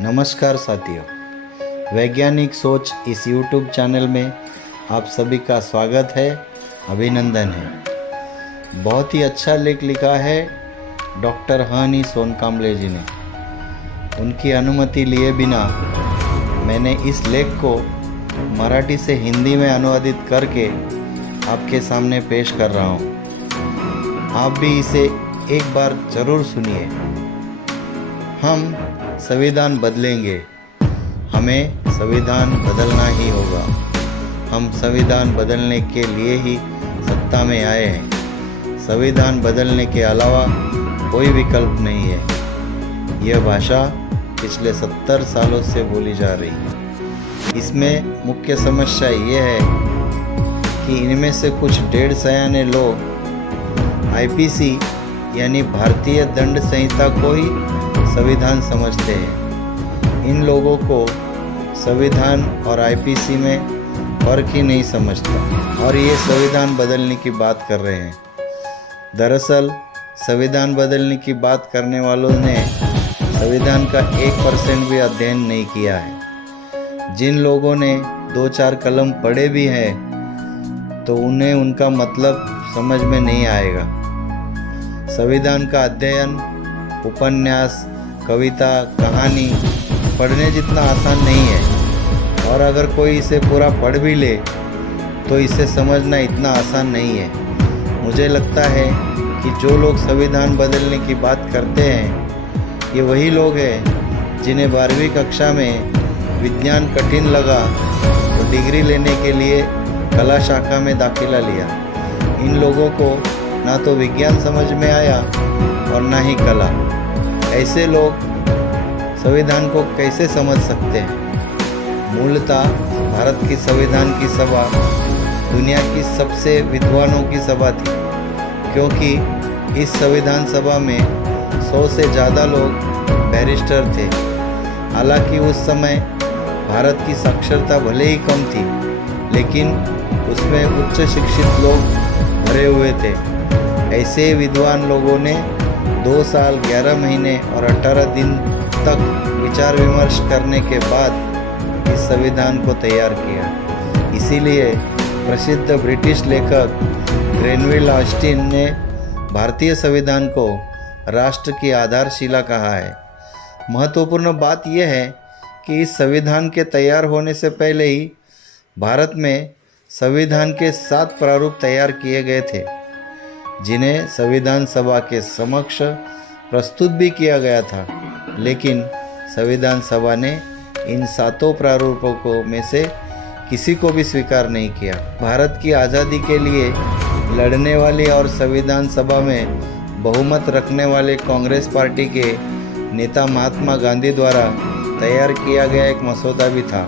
नमस्कार साथियों, वैज्ञानिक सोच इस YouTube चैनल में आप सभी का स्वागत है, अभिनंदन है। बहुत ही अच्छा लेख लिखा है डॉक्टर हनी सोनकांबले जी ने। उनकी अनुमति लिए बिना मैंने इस लेख को मराठी से हिंदी में अनुवादित करके आपके सामने पेश कर रहा हूँ। आप भी इसे एक बार ज़रूर सुनिए। हम संविधान बदलेंगे, हमें संविधान बदलना ही होगा। हम संविधान बदलने के लिए ही सत्ता में आए हैं। संविधान बदलने के अलावा कोई विकल्प नहीं है। यह भाषा पिछले 70 सालों से बोली जा रही है। इसमें मुख्य समस्या ये है कि इनमें से कुछ डेढ़ सयाने लोग आईपीसी यानी भारतीय दंड संहिता को ही संविधान समझते हैं। इन लोगों को संविधान और आईपीसी में फर्क ही नहीं समझता और ये संविधान बदलने की बात कर रहे हैं। दरअसल संविधान बदलने की बात करने वालों ने संविधान का 1% भी अध्ययन नहीं किया है। जिन लोगों ने 2-4 कलम पढ़े भी हैं तो उन्हें उनका मतलब समझ में नहीं आएगा। संविधान का अध्ययन उपन्यास, कविता, कहानी पढ़ने जितना आसान नहीं है और अगर कोई इसे पूरा पढ़ भी ले तो इसे समझना इतना आसान नहीं है। मुझे लगता है कि जो लोग संविधान बदलने की बात करते हैं ये वही लोग हैं जिन्हें 12वीं कक्षा में विज्ञान कठिन लगा तो डिग्री लेने के लिए कला शाखा में दाखिला लिया। इन लोगों को ना तो विज्ञान समझ में आया और ना ही कला। ऐसे लोग संविधान को कैसे समझ सकते हैं? मूलतः भारत की संविधान की सभा दुनिया की सबसे विद्वानों की सभा थी, क्योंकि इस संविधान सभा में 100 से ज़्यादा लोग बैरिस्टर थे। हालांकि उस समय भारत की साक्षरता भले ही कम थी, लेकिन उसमें उच्च शिक्षित लोग भरे हुए थे। ऐसे विद्वान लोगों ने 2 साल 11 महीने और 18 दिन तक विचार विमर्श करने के बाद इस संविधान को तैयार किया। इसीलिए प्रसिद्ध ब्रिटिश लेखक ग्रेनविल ऑस्टिन ने भारतीय संविधान को राष्ट्र की आधारशिला कहा है। महत्वपूर्ण बात यह है कि इस संविधान के तैयार होने से पहले ही भारत में संविधान के 7 प्रारूप तैयार किए गए थे, जिन्हें संविधान सभा के समक्ष प्रस्तुत भी किया गया था। लेकिन संविधान सभा ने इन 7 प्रारूपों को में से किसी को भी स्वीकार नहीं किया। भारत की आज़ादी के लिए लड़ने वाले और संविधान सभा में बहुमत रखने वाले कांग्रेस पार्टी के नेता महात्मा गांधी द्वारा तैयार किया गया एक मसौदा भी था,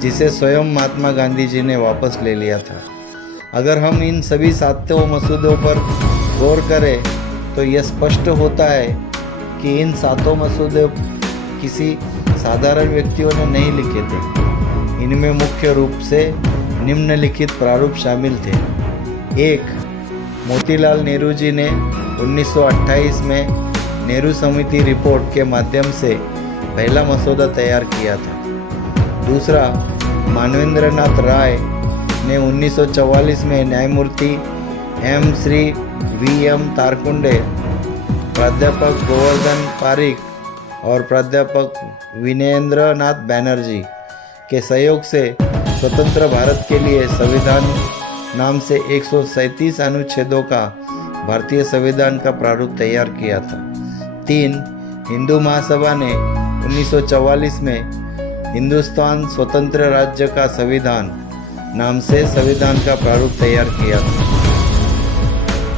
जिसे स्वयं महात्मा गांधी जी ने वापस ले लिया था। अगर हम इन सभी 7 मसौदों पर गौर करें तो यह स्पष्ट होता है कि इन 7 मसौदे किसी साधारण व्यक्तियों ने नहीं लिखे थे। इनमें मुख्य रूप से निम्नलिखित प्रारूप शामिल थे। 1. मोतीलाल नेहरू जी ने 1928 में नेहरू समिति रिपोर्ट के माध्यम से पहला मसौदा तैयार किया था। 2. मानवेंद्र नाथ राय ने 1944 में न्यायमूर्ति एम श्री वी.एम. तारकुंडे, प्राध्यापक गोवर्धन पारिक और प्राध्यापक विनयेंद्र नाथ बैनर्जी के सहयोग से स्वतंत्र भारत के लिए संविधान नाम से 137 अनुच्छेदों का भारतीय संविधान का प्रारूप तैयार किया था। 3. हिंदू महासभा ने 1944 में हिंदुस्तान स्वतंत्र राज्य का संविधान नाम से संविधान का प्रारूप तैयार किया था।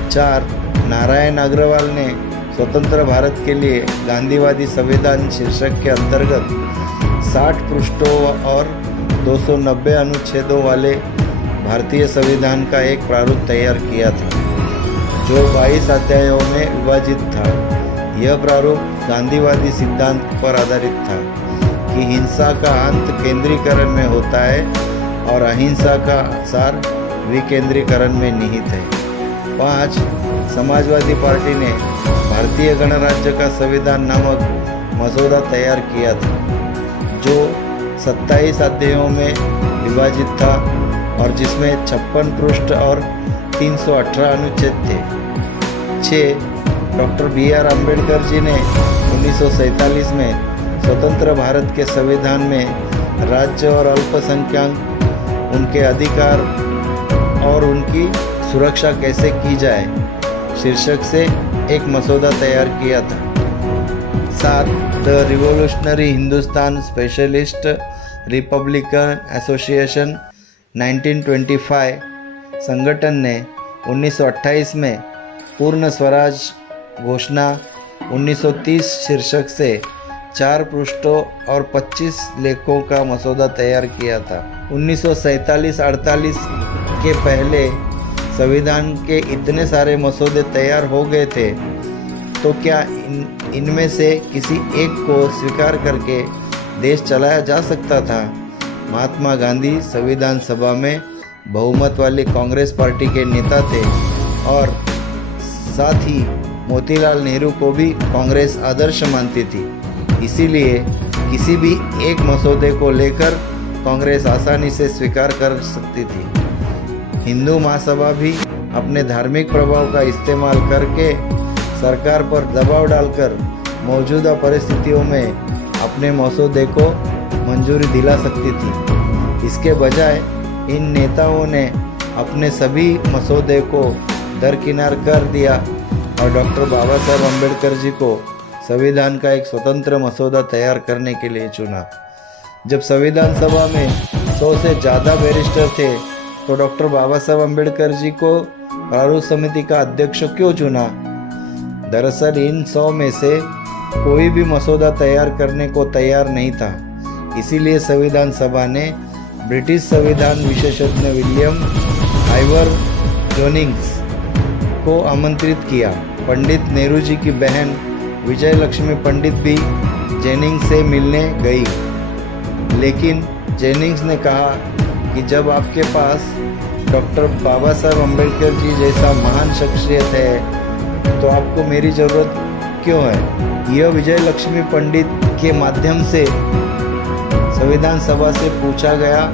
4. नारायण अग्रवाल ने स्वतंत्र भारत के लिए गांधीवादी संविधान शीर्षक के अंतर्गत 60 पृष्ठों और 290 अनुच्छेदों वाले भारतीय संविधान का एक प्रारूप तैयार किया था, जो 22 अध्यायों में विभाजित था। यह प्रारूप गांधीवादी सिद्धांत पर आधारित था कि हिंसा का अंत केंद्रीकरण में होता है और अहिंसा का सार विकेंद्रीकरण में निहित है। 5. समाजवादी पार्टी ने भारतीय गणराज्य का संविधान नामक मसौदा तैयार किया था, जो 27 अध्यायों में विभाजित था और जिसमें 56 पृष्ठ और 318 अनुच्छेद थे। 6. Doctor B.R. अम्बेडकर जी ने 1947 में स्वतंत्र भारत के संविधान में राज्य और अल्पसंख्यक उनके अधिकार और उनकी सुरक्षा कैसे की जाए शीर्षक से एक मसौदा तैयार किया था। 7. The revolutionary Hindustan specialist Republican association 1925 संगठन ने 1928 में पूर्ण स्वराज घोषणा 1930 शीर्षक से 4 पृष्ठों और 25 लेखों का मसौदा तैयार किया था। 1947-48 के पहले संविधान के इतने सारे मसौदे तैयार हो गए थे, तो क्या इनमें से किसी एक को स्वीकार करके देश चलाया जा सकता था? महात्मा गांधी संविधान सभा में बहुमत वाली कांग्रेस पार्टी के नेता थे और साथ ही मोतीलाल नेहरू को भी कांग्रेस आदर्श मानती थी। इसीलिए किसी भी एक मसौदे को लेकर कांग्रेस आसानी से स्वीकार कर सकती थी। हिंदू महासभा भी अपने धार्मिक प्रभाव का इस्तेमाल करके सरकार पर दबाव डालकर मौजूदा परिस्थितियों में अपने मसौदे को मंजूरी दिला सकती थी। इसके बजाय इन नेताओं ने अपने सभी मसौदे को दरकिनार कर दिया और डॉक्टर बाबा साहब अम्बेडकर जी को संविधान का एक स्वतंत्र मसौदा तैयार करने के लिए चुना। जब संविधान सभा में 100 से ज़्यादा बैरिस्टर थे, तो डॉक्टर बाबा साहब अम्बेडकर जी को प्रारूप समिति का अध्यक्ष क्यों चुना? दरअसल इन 100 में से कोई भी मसौदा तैयार करने को तैयार नहीं था। इसीलिए संविधान सभा ने ब्रिटिश संविधान विशेषज्ञ विलियम आइवर जोनिंग्स को आमंत्रित किया। पंडित नेहरू जी की बहन विजय लक्ष्मी पंडित भी जेनिंग्स से मिलने गई, लेकिन जेनिंग्स ने कहा कि जब आपके पास डॉक्टर बाबा साहब अम्बेडकर जी जैसा महान शख्सियत है, तो आपको मेरी ज़रूरत क्यों है? यह विजय लक्ष्मी पंडित के माध्यम से संविधान सभा से पूछा गया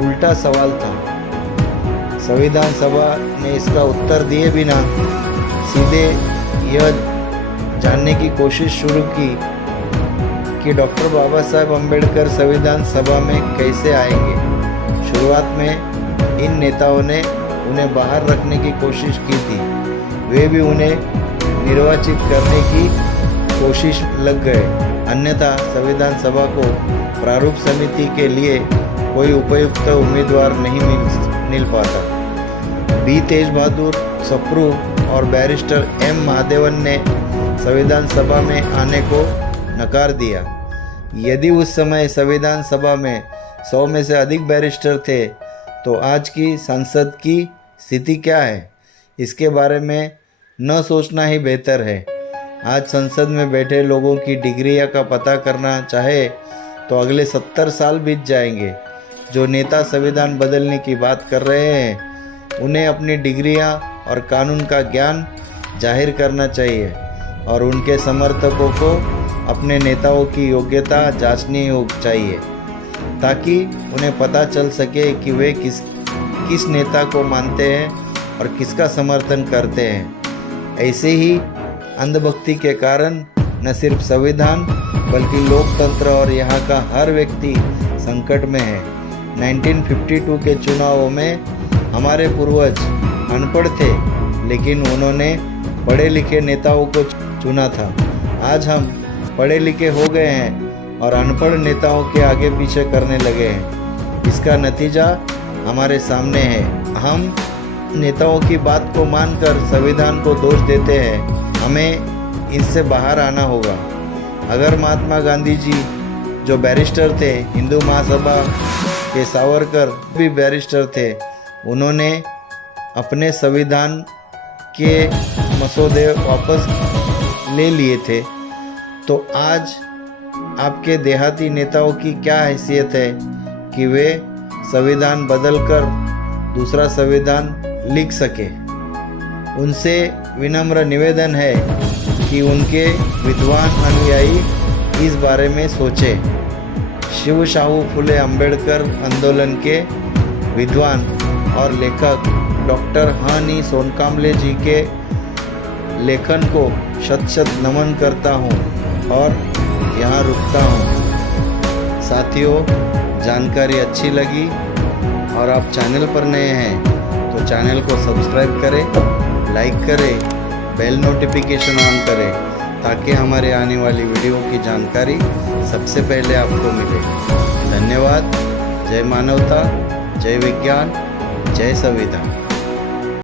उल्टा सवाल था। संविधान सभा ने इसका उत्तर दिए बिना सीधे यह जानने की कोशिश शुरू की कि डॉक्टर बाबा साहब अम्बेडकर संविधान सभा में कैसे आएंगे। शुरुआत में इन नेताओं ने उन्हें बाहर रखने की कोशिश की थी। वे भी उन्हें निर्वाचित करने की कोशिश लग गए, अन्यथा संविधान सभा को प्रारूप समिति के लिए कोई उपयुक्त उम्मीदवार नहीं मिल पाता। बी तेज बहादुर सप्रू और बैरिस्टर एम महादेवन ने संविधान सभा में आने को नकार दिया। यदि उस समय संविधान सभा में 100 में से अधिक बैरिस्टर थे, तो आज की संसद की स्थिति क्या है, इसके बारे में न सोचना ही बेहतर है। आज संसद में बैठे लोगों की डिग्रियां का पता करना चाहे तो अगले 70 साल बीत जाएंगे। जो नेता संविधान बदलने की बात कर रहे हैं, उन्हें अपनी डिग्रियां और कानून का ज्ञान जाहिर करना चाहिए और उनके समर्थकों को अपने नेताओं की योग्यता जांचनी चाहिए, ताकि उन्हें पता चल सके कि वे किस नेता को मानते हैं और किसका समर्थन करते हैं। ऐसे ही अंधभक्ति के कारण न सिर्फ संविधान बल्कि लोकतंत्र और यहाँ का हर व्यक्ति संकट में है। 1952 के चुनावों में हमारे पूर्वज अनपढ़ थे, लेकिन उन्होंने पढ़े लिखे नेताओं को चुना था। आज हम पढ़े लिखे हो गए हैं और अनपढ़ नेताओं के आगे पीछे करने लगे हैं। इसका नतीजा हमारे सामने है। हम नेताओं की बात को मानकर संविधान को दोष देते हैं। हमें इससे बाहर आना होगा। अगर महात्मा गांधी जी जो बैरिस्टर थे, हिंदू महासभा के सावरकर भी बैरिस्टर थे, उन्होंने अपने संविधान के मसौदे वापस ले लिए थे, तो आज आपके देहाती नेताओं की क्या हैसियत है कि वे संविधान बदलकर दूसरा संविधान लिख सके। उनसे विनम्र निवेदन है कि उनके विद्वान अनुयायी इस बारे में सोचें। शिव शाहू फुले अंबेडकर आंदोलन के विद्वान और लेखक डॉक्टर ह.नि. सोनकांबले जी के लेखन को शत शत नमन करता हूँ और यहाँ रुकता हूँ। साथियों, जानकारी अच्छी लगी और आप चैनल पर नए हैं तो चैनल को सब्सक्राइब करें, लाइक करें, बेल नोटिफिकेशन ऑन करें ताकि हमारे आने वाली वीडियो की जानकारी सबसे पहले आपको मिले। धन्यवाद। जय मानवता, जय विज्ञान, जय संविधान।